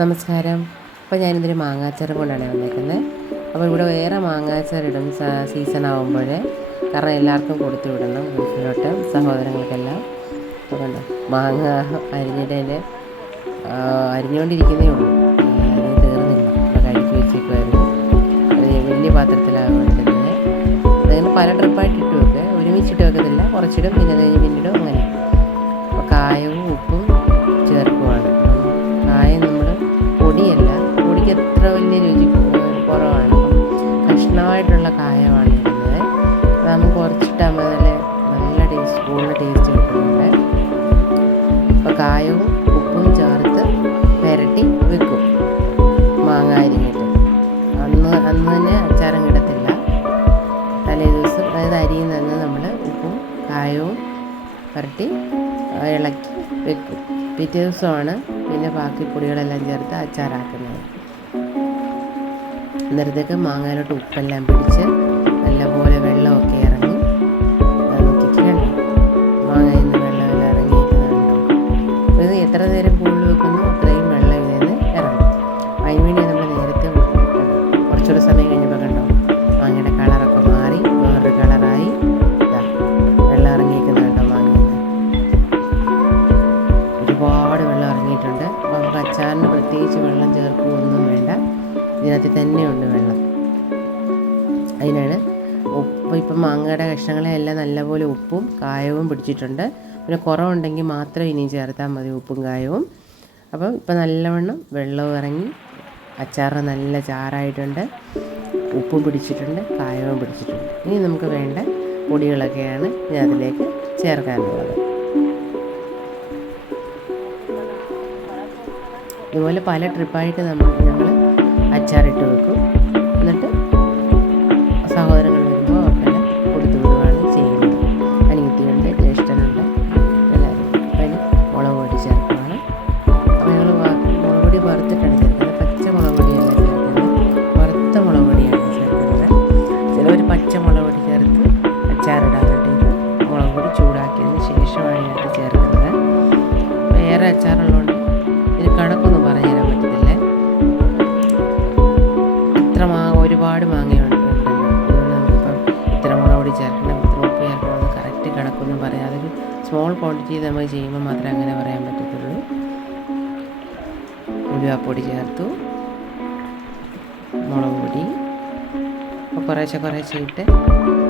നമസ്കാരം. അപ്പോൾ ഞാനിതൊരു മാങ്ങാച്ചാറും കൊണ്ടാണ് വന്നേക്കുന്നത്. അപ്പോൾ ഇവിടെ വേറെ മാങ്ങാച്ചാറിടും സീസൺ ആകുമ്പോൾ, കാരണം എല്ലാവർക്കും കൊടുത്തു വിടണം വീട്ടിലോട്ട്, സഹോദരങ്ങൾക്കെല്ലാം. അതുകൊണ്ട് മാങ്ങ അരിഞ്ഞിട്ട് അരിഞ്ഞുകൊണ്ടിരിക്കുന്നേ ഉള്ളൂ, അത് തീർന്നില്ല. അപ്പോൾ കഴുകി വെച്ചേക്കുമായിരുന്നു. അത് വലിയ പാത്രത്തിലാണ് ഇടുന്നത്. അതിന് പല ട്രിപ്പായിട്ട് ഇട്ട് വെക്കുക, ഒരുമിച്ചിട്ട് വെക്കത്തില്ല, കുറച്ചിടും പിന്നെ അത് കഴിഞ്ഞ് പിന്നിടും, അങ്ങനെ. അപ്പോൾ കായവും ഉപ്പും ചേർക്കുവാണ്. കായം നമ്മൾ പൊടിയല്ല, പൊടിക്ക് എത്ര വലിയ രുചി കുറവാണ്. കഷ്ണമായിട്ടുള്ള കായമാണ് ഇടുന്നത്. നമുക്ക് കുറച്ചിട്ടാൽ നല്ല ടേസ്റ്റ്, കൂടുതൽ ടേസ്റ്റ് കിട്ടുന്നുണ്ട്. അപ്പോൾ കായവും ഉപ്പും ചേർത്ത് പുരട്ടി വെക്കും മാങ്ങ അരിഞ്ഞിട്ട്. അന്ന് തന്നെ അച്ചാറും കിടത്തില്ല. തലേ ദിവസം, അതായത് അരിയുന്നതെന്ന് നമ്മൾ ഉപ്പും കായവും പുരട്ടി ഇളക്കി വെക്കും. പിറ്റേ ദിവസമാണ് പിന്നെ ബാക്കി പൊടികളെല്ലാം ചേർത്ത് അച്ചാറാക്കുന്നത്. അന്നേരത്തേക്ക് മാങ്ങയിലോട്ട് ഉപ്പെല്ലാം പിടിച്ച് നല്ലപോലെ വെള്ളമൊക്കെ ഇറങ്ങി, നോക്കിക്കണ്ടോ മാങ്ങയിൽ നിന്ന് വെള്ളമെല്ലാം ഇറങ്ങിയിട്ടുണ്ടോ. ഇത് എത്ര നേരം കൂടുതൽ വെക്കുന്നു അത്രയും വെള്ളം ഇതിൽ നിന്ന് ഇറങ്ങും. അതിനുവേണ്ടി നമ്മൾ നേരത്തെ കുറച്ചുകൂടെ സമയം കഴിഞ്ഞപ്പോൾ കണ്ടോ മാങ്ങയുടെ കളറൊക്കെ മാറി വേറൊരു കളറായി. വെള്ളം ഇറങ്ങിയിരിക്കുന്നുണ്ടോ മാങ്ങയിൽ നിന്ന് ഒരുപാട് വെള്ളം ഇറങ്ങിയിട്ടുണ്ട്. അപ്പോൾ നമുക്ക് അച്ചാറിന് പ്രത്യേകിച്ച് വെള്ളം ചേർക്കുകയൊന്നും വേണ്ട, ഇതിനകത്ത് തന്നെയുണ്ട് വെള്ളം. അതിനാണ് ഉപ്പ്. ഇപ്പം മാങ്ങയുടെ കഷ്ണങ്ങളെല്ലാം നല്ലപോലെ ഉപ്പും കായവും പിടിച്ചിട്ടുണ്ട്. പിന്നെ കുറവുണ്ടെങ്കിൽ മാത്രം ഇനിയും ചേർത്താൽ മതി ഉപ്പും കായവും. അപ്പം ഇപ്പം നല്ലവണ്ണം വെള്ളവും ഇറങ്ങി, അച്ചാറിന് നല്ല ചാറായിട്ടുണ്ട്, ഉപ്പും പിടിച്ചിട്ടുണ്ട്, കായവും പിടിച്ചിട്ടുണ്ട്. ഇനി നമുക്ക് വേണ്ട പൊടികളൊക്കെയാണ് ഇനി അതിലേക്ക് ചേർക്കാനുള്ളത്. ഇതുപോലെ പല ട്രിപ്പായിട്ട് ഞങ്ങൾ അച്ചാറിട്ട് വെക്കും. എന്നിട്ട് സഹോദരങ്ങൾ വരുമ്പോൾ അവർക്കെല്ലാം കൊടുത്തു വിടുകയാണ് ചെയ്യുന്നത്. അനിയത്തിയുണ്ട്, ജ്യേഷ്ഠനുണ്ട്, എല്ലാവരും. അതിന് മുളക് പൊടി ചേർക്കുകയാണ്. അപ്പോൾ ഞങ്ങൾ മുളക് പൊടി വറുത്തിട്ടാണ് ചേർക്കുന്നത്, പച്ച മുളക് പൊടിയല്ല ചേർക്കുന്നത്, വറുത്ത മുളക് പൊടിയാണ് ചേർക്കുന്നത്. ചിലവർ പച്ച മുളക് പൊടി ചേർത്ത് അച്ചാറിടാൻ വേണ്ടിയിട്ട് മുളക് പൊടി ചൂടാക്കിയതിന് ശേഷമാണ് ഇതിനകത്ത് ചേർക്കുന്നത്. വേറെ അച്ചാറുള്ളതുകൊണ്ട് ഇതിന് കണക്കൊന്നും പറഞ്ഞു തരാൻ പറ്റത്തില്ല. ഒരുപാട് മാങ്ങയുണ്ട്, അതുകൊണ്ട് നമുക്കിപ്പം ഇത്ര മുളക് പൊടി ചേർക്കണം, ഇത്ര ഉപ്പ് ചേർക്കണമെന്ന് കറക്റ്റ് കണക്കൊന്നും പറയാം. അതൊരു സ്മോൾ ക്വാണ്ടിറ്റി നമ്മൾ ചെയ്യുമ്പോൾ മാത്രമേ അങ്ങനെ പറയാൻ പറ്റത്തുള്ളൂ. ഉലുവാപ്പൊടി ചേർത്തു, മുളക് പൊടി അപ്പോൾ കുറേശ്ശെ ഇട്ട്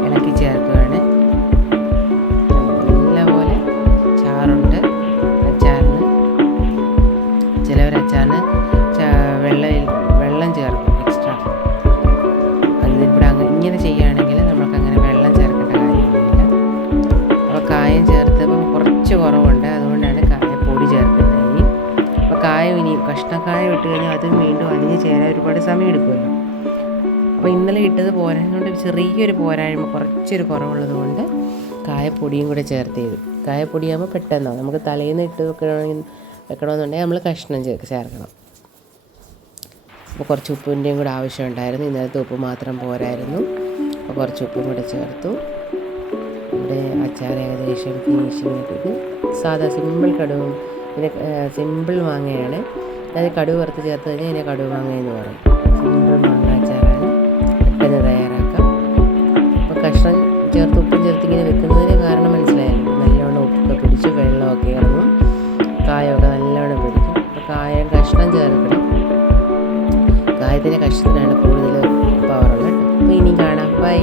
ഇളക്കി ചേർക്കുകയാണ്. നല്ലപോലെ ചാറുണ്ട് അച്ചാറിന്. ചിലവർ അച്ചാറിന് വെള്ളം ചേർക്കും എക്സ്ട്രാ. അതിവിടെ ഇങ്ങനെ ചെയ്യുകയാണെങ്കിൽ നമുക്കങ്ങനെ വെള്ളം ചേർക്കേണ്ട കാര്യമൊന്നുമില്ല. അപ്പോൾ കായം ചേർത്തപ്പോൾ കുറച്ച് കുറവുണ്ട്, അതുകൊണ്ടാണ് കായപ്പൊടി ചേർക്കുന്നത്. ഇനി അപ്പോൾ കായം ഇനി കഷ്ണക്കായം ഇട്ട് കഴിഞ്ഞാൽ അതും വീണ്ടും അലിഞ്ഞ് ചേരാൻ ഒരുപാട് സമയം എടുക്കുമല്ലോ. അപ്പോൾ ഇന്നലെ ഇട്ടത് പോരാഞ്ഞുകൊണ്ട് ചെറിയൊരു പോരായ്മ, കുറച്ചൊരു കുറവുള്ളത് കൊണ്ട് കായപ്പൊടിയും കൂടെ ചേർത്ത് ചെയ്തു. കായപ്പൊടിയാകുമ്പോൾ പെട്ടെന്നാണ്. നമുക്ക് തലേന്ന് ഇട്ട് വെക്കണമെന്നുണ്ടെങ്കിൽ നമ്മൾ കഷ്ണം ചേർക്കണം. അപ്പോൾ കുറച്ച് ഉപ്പിൻ്റെയും കൂടെ ആവശ്യമുണ്ടായിരുന്നു. ഇന്നലത്തെ ഉപ്പ് മാത്രം പോരായിരുന്നു, അപ്പോൾ കുറച്ച് ഉപ്പും കൂടെ ചേർത്തു. ഇവിടെ അച്ചാർ ഏകദേശം ഫിനിഷിങ് ഇട്ടിട്ട് സാധാ സിമ്പിൾ കടുവും, പിന്നെ സിമ്പിൾ മാങ്ങയാണ്. അത് കടുവ് വറുത്ത് ചേർത്ത് കഴിഞ്ഞാൽ ഇതിനെ കടുവ് മാങ്ങ എന്ന് പറയും. സിമ്പിൾ മാങ്ങ അച്ചാറാണ്, പെട്ടെന്ന് തയ്യാറാക്കാം. അപ്പോൾ കഷ്ണം ചേർത്ത് ഉപ്പും ചേർത്ത് ഇങ്ങനെ വെക്കുന്നതിന് കാരണം മനസ്സിലായല്ലോ. നല്ലവണ്ണം ഉപ്പൊക്കെ പിടിച്ച് വെള്ളമൊക്കെ ഇറങ്ങും, കായമൊക്കെ നല്ലവണ്ണം പിടിക്കും. അപ്പോൾ കായം കഷ്ണം ചേർക്കണം, കായത്തിൻ്റെ കഷ്ണത്തിനാണ് കൂടുതൽ പവറുള്ളത്. അപ്പോൾ ഇനി കാണാം. ബൈ.